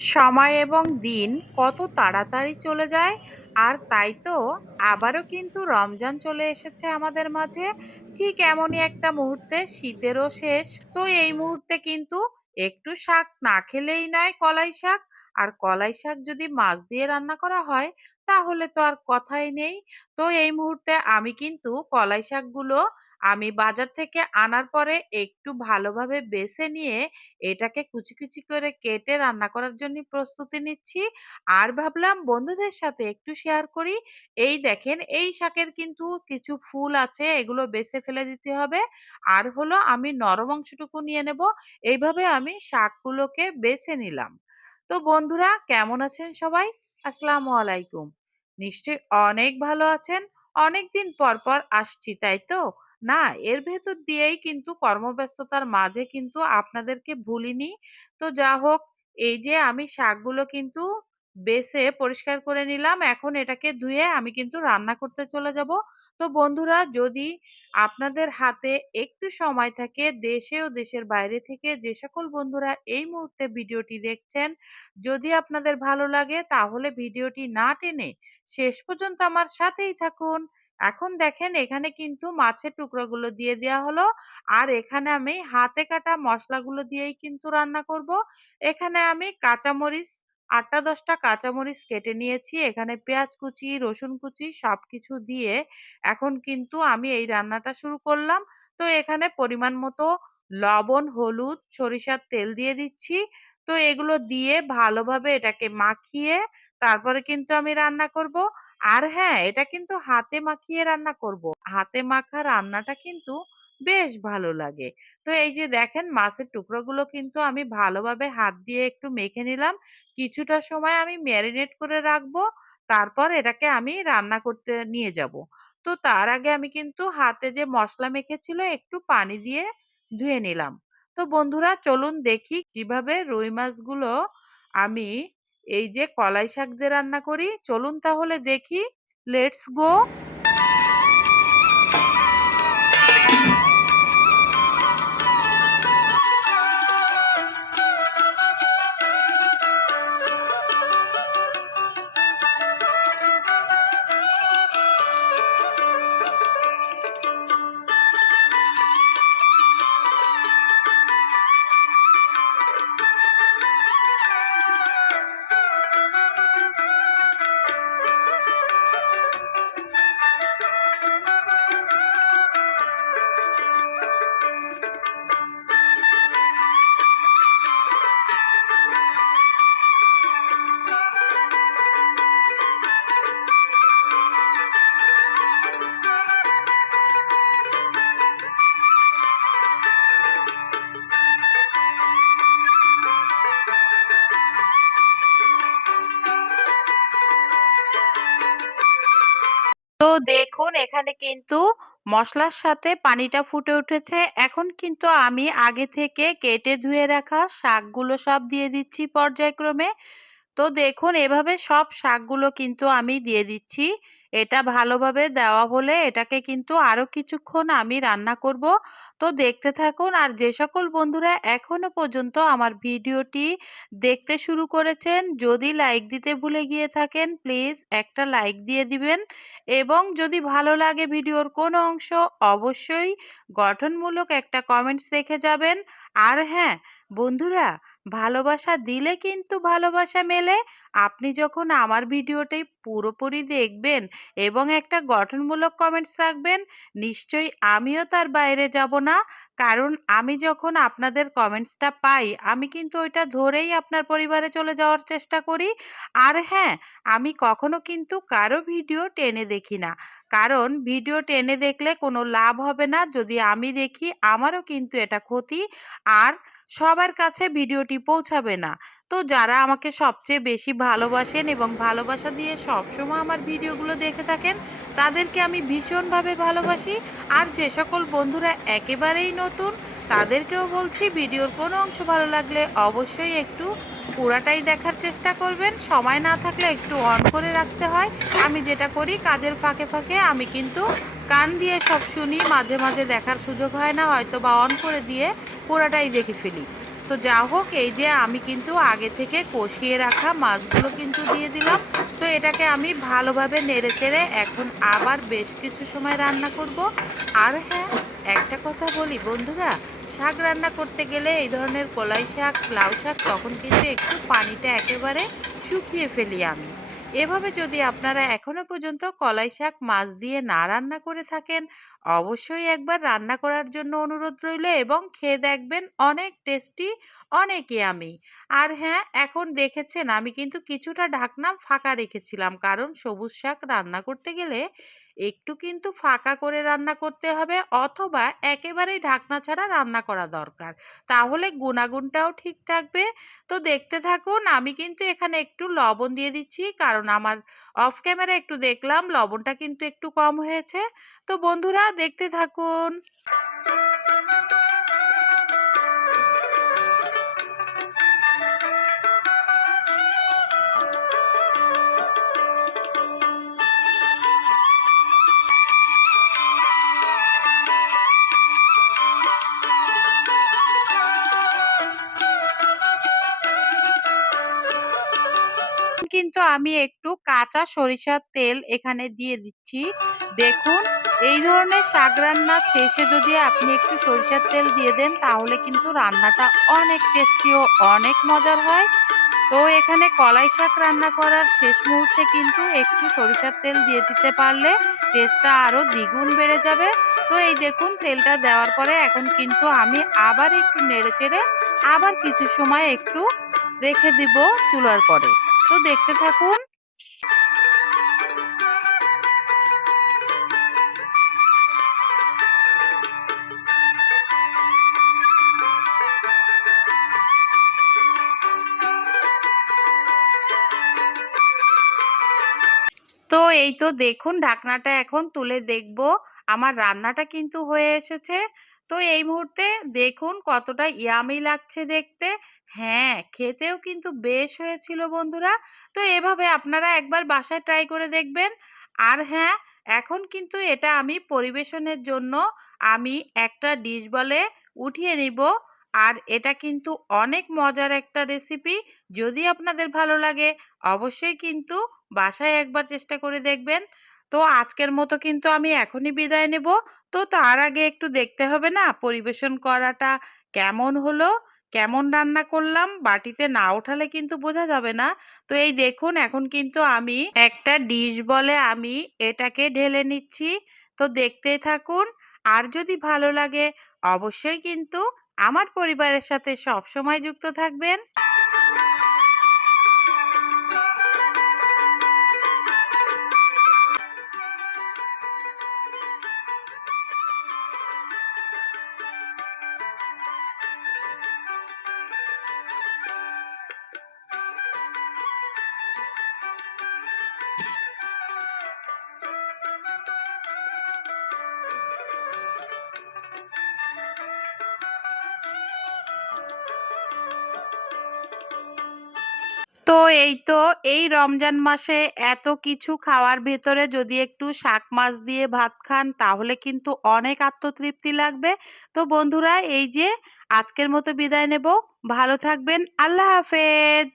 সময় এবং দিন কত তাড়াতাড়ি চলে যায়। আর তাই তো আবারও কিন্তু রমজান চলে এসেছে আমাদের মাঝে। ঠিক এমনই একটা মুহূর্তে, শীতেরও শেষ। তো এই মুহূর্তে কিন্তু একটু শাক না খেলেই নয়, কলাই শাক। আর কলাই শাক যদি মাছ দিয়ে রান্না করা হয় তাহলে তো আর কথাই নেই। তো এই মুহূর্তে আমি কিন্তু কলাই শাকগুলো আমি বাজার থেকে আনার পরে একটু ভালোভাবে বেছে নিয়ে এটাকে কুচি কুচি করে কেটে রান্না করার জন্য প্রস্তুতি নিচ্ছি। আর ভাবলাম বন্ধুদের সাথে একটু শেয়ার করি। এই দেখেন, এই শাকের কিন্তু কিছু ফুল আছে, এগুলো বেছে ফেলে দিতে হবে। আর হলো আমি নরম অংশটুকু নিয়ে নেব। এইভাবে আমি শাকগুলোকে বেছে নিলাম। তো বন্ধুরা, কেমন আছেন সবাই? আসসালামু আলাইকুম। নিশ্চয়ই অনেক ভালো আছেন। অনেকদিন পর পর আসছি, তাই তো? না, এর ভেতর দিয়েই কিন্তু কর্মব্যস্ততার মাঝে কিন্তু আপনাদেরকে ভুলিনি। তো যা হোক, এই যে আমি শাকগুলো কিন্তু বেছে পরিষ্কার করে নিলাম। এখন এটাকে ধুয়ে আমি কিন্তু রান্না করতে চলে যাব। তো বন্ধুরা, যদি আপনাদের হাতে একটু সময় থাকে, দেশে ও দেশের বাইরে থেকে যে সকল বন্ধুরা এই মুহূর্তে ভিডিওটি দেখছেন, যদি আপনাদের ভালো লাগে তাহলে ভিডিওটি না টেনে শেষ পর্যন্ত আমার সাথেই থাকুন। এখন দেখেন, এখানে কিন্তু মাছের টুকরোগুলো দিয়ে দেওয়া হলো। আর এখানে আমি হাতে কাটা মশলাগুলো দিয়েই কিন্তু রান্না করব। এখানে আমি কাঁচামরিচ ৮টা ১০টা কাঁচামরিচ কেটে নিয়েছি। এখানে পেঁয়াজ কুচি, রসুন কুচি সবকিছু দিয়ে এখন কিন্তু আমি এই রান্নাটা শুরু করলাম। তো এখানে পরিমাণ মতো লবণ, হলুদ, সরিষার তেল দিয়ে দিচ্ছি। তো এগুলো দিয়ে ভালোভাবে এটাকে মাখিয়ে তারপরে কিন্তু আমি রান্না করব। আর হ্যাঁ, এটা কিন্তু হাতে মাখিয়ে রান্না করব। হাতে মাখা রান্নাটা কিন্তু বেশ ভালো লাগে। তো এই যে দেখেন, মাছের টুকরোগুলো কিন্তু আমি ভালোভাবে হাত দিয়ে একটু মেখে নিলাম। কিছুটা সময় আমি ম্যারিনেট করে রাখবো। তারপর এটাকে আমি রান্না করতে নিয়ে যাব। তো তার আগে আমি কিন্তু হাতে যে মসলা মেখেছিল একটু পানি দিয়ে ধুয়ে নিলাম। তো বন্ধুরা, চলুন দেখি কিভাবে রুই মাছগুলো আমি এই যে কলাই শাক দিয়ে রান্না করি। চলুন তাহলে দেখি। Let's go. তো দেখুন, এখানে কিন্তু মসলার সাথে পানিটা ফুটে উঠেছে। এখন কিন্তু আমি আগে থেকে কেটে ধুয়ে রাখা শাকগুলো সব দিয়ে দিচ্ছি পর্যায়ক্রমে। তো দেখুন, এভাবে সব শাকগুলো কিন্তু আমি দিয়ে দিচ্ছি। এটা ভালোভাবে দেওয়া হলে এটাকে কিন্তু আরো কিছুক্ষণ আমি রান্না করব। তো দেখতে থাকুন। আর যে সকল বন্ধুরা এখনো পর্যন্ত আমার ভিডিওটি দেখতে শুরু করেছেন, যদি লাইক দিতে ভুলে গিয়ে থাকেন প্লিজ একটা লাইক দিয়ে দিবেন। এবং যদি ভালো লাগে ভিডিওর কোনো অংশ, অবশ্যই গঠনমূলক একটা কমেন্টস রেখে যাবেন। আর হ্যাঁ বন্ধুরা, ভালোবাসা দিলে কিন্তু ভালোবাসা মেলে। আপনি যখন আমার ভিডিওটি পুরোপুরি দেখবেন এবং একটা গঠনমূলক কমেন্টস রাখবেন, নিশ্চয়ই আমিও তার বাইরে যাব না। কারণ আমি যখন আপনাদের কমেন্টসটা পাই, আমি কিন্তু ওইটা ধরেই আপনার পরিবারে চলে যাওয়ার চেষ্টা করি। আর হ্যাঁ, আমি কখনো কিন্তু কারো ভিডিও টেনে দেখি না। কারণ ভিডিও টেনে দেখলে কোনো লাভ হবে না। যদি আমি দেখি, আমারও কিন্তু এটা ক্ষতি। আর সবার কাছে ভিডিওটি পৌঁছাবে না। তো যারা আমাকে সবচেয়ে বেশি ভালোবাসেন এবং ভালোবাসা দিয়ে সবসময় আমার ভিডিওগুলো দেখে থাকেন, তাদেরকে আমি ভীষণভাবে ভালোবাসি। আর যে সকল বন্ধুরা একেবারেই নতুন, তাদেরকেও বলছি ভিডিওর কোনো অংশ ভালো লাগলে অবশ্যই একটু পুরাটাই দেখার চেষ্টা করবেন। সময় না থাকলে একটু অন করে রাখতে হয়। আমি যেটা করি, কাজের ফাঁকে ফাঁকে আমি কিন্তু কান দিয়ে সব শুনি, মাঝে মাঝে দেখার সুযোগ হয় না, হয়তো বা অন করে দিয়ে পুরাটাই দেখে ফেলি। তো যা হোক, এই যে আমি কিন্তু আগে থেকে কষিয়ে রাখা মাছগুলো কিন্তু দিয়ে দিলাম। তো এটাকে আমি ভালোভাবে নেড়েচেড়ে এখন আবার বেশ কিছু সময় রান্না করব। আর হ্যাঁ, একটা কথা বলি বন্ধুরা, শাক রান্না করতে গেলে এই ধরনের কলাই শাক, লাউ শাক, তখন কিন্তু একটু পানিটা একেবারে শুকিয়ে ফেলি আমি। এভাবে যদি আপনারা এখনো পর্যন্ত কলাই শাক মাছ দিয়ে না রান্না করে থাকেন, অবশ্যই একবার রান্না করার জন্য অনুরোধ রইল এবং খেয়ে দেখবেন, অনেক টেস্টি, অনেক ইয়ামি। আর হ্যাঁ, এখন দেখেছেন আমি কিন্তু কিছুটা ঢাকনা ফাঁকা রেখেছিলাম, কারণ সবুজ শাক রান্না করতে গেলে একটু কিন্তু ফাঁকা করে রান্না করতে হবে, অথবা একেবারেই ঢাকনা ছাড়া রান্না করা দরকার। তাহলে গুণাগুণটাও ঠিক থাকবে। তো দেখতে থাকুন, আমি কিন্তু এখানে একটু লবণ দিয়ে দিচ্ছি, কারণ আমার অফ ক্যামেরা একটু দেখলাম লবণটা কিন্তু একটু কম হয়েছে। তো বন্ধুরা দেখতে থাকুন। কিন্তু আমি একটু কাঁচা সরিষার তেল এখানে দিয়ে দিচ্ছি। দেখুন, এই ধরনের শাক রান্নার শেষে যদি আপনি একটু সরিষার তেল দিয়ে দেন, তাহলে কিন্তু রান্নাটা অনেক টেস্টি ও অনেক মজার হয়। তো এখানে কলাই শাক রান্না করার শেষ মুহূর্তে কিন্তু একটু সরিষার তেল দিয়ে দিতে পারলে টেস্টটা আরো দ্বিগুণ বেড়ে যাবে। তো এই দেখুন, তেলটা দেওয়ার পরে এখন কিন্তু আমি আবার একটু নেড়েচেড়ে আবার কিছু সময় একটু রেখে দিব চুলার পরে। তো দেখতে থাকুন। তো এই তো দেখুন, ঢাকনাটা এখন তুলে দেখব, আমার রান্নাটা কিন্তু হয়ে এসেছে। তো এই মুহূর্তে দেখুন কতটা ইয়ামি লাগছে দেখতে। হ্যাঁ, খেতেও কিন্তু বেশ হয়েছিল বন্ধুরা। তো এভাবে আপনারা একবার বাসায় ট্রাই করে দেখবেন। আর হ্যাঁ, এখন কিন্তু এটা আমি পরিবেশনের জন্য আমি একটা ডিশ বলে উঠিয়ে নিব। আর এটা কিন্তু অনেক মজার একটা রেসিপি। যদি আপনাদের ভালো লাগে, অবশ্যই কিন্তু বাসায় একবার চেষ্টা করে দেখবেন। তো আজকের মতো কিন্তু আমি এখনই বিদায় নেব। তো তার আগে একটু দেখতে হবে না পরিবেশন করাটা কেমন হলো, কেমন রান্না করলাম, বাটিতে না ওঠালে কিন্তু বোঝা যাবে না। তো এই দেখুন, এখন কিন্তু আমি একটা ডিশ বলে আমি এটাকে ঢেলে নিচ্ছি। তো দেখতেই থাকুন। আর যদি ভালো লাগে, অবশ্যই কিন্তু আমার পরিবারের সাথে সবসময় যুক্ত থাকবেন। তো এই তো, এই রমজান মাসে এত কিছু খাওয়ার ভেতরে যদি একটু শাক মাছ দিয়ে ভাত খান, তাহলে কিন্তু অনেক আত্মতৃপ্তি লাগবে। তো বন্ধুরা, এই যে আজকের মতো বিদায় নেব। ভালো থাকবেন। আল্লাহ হাফেজ।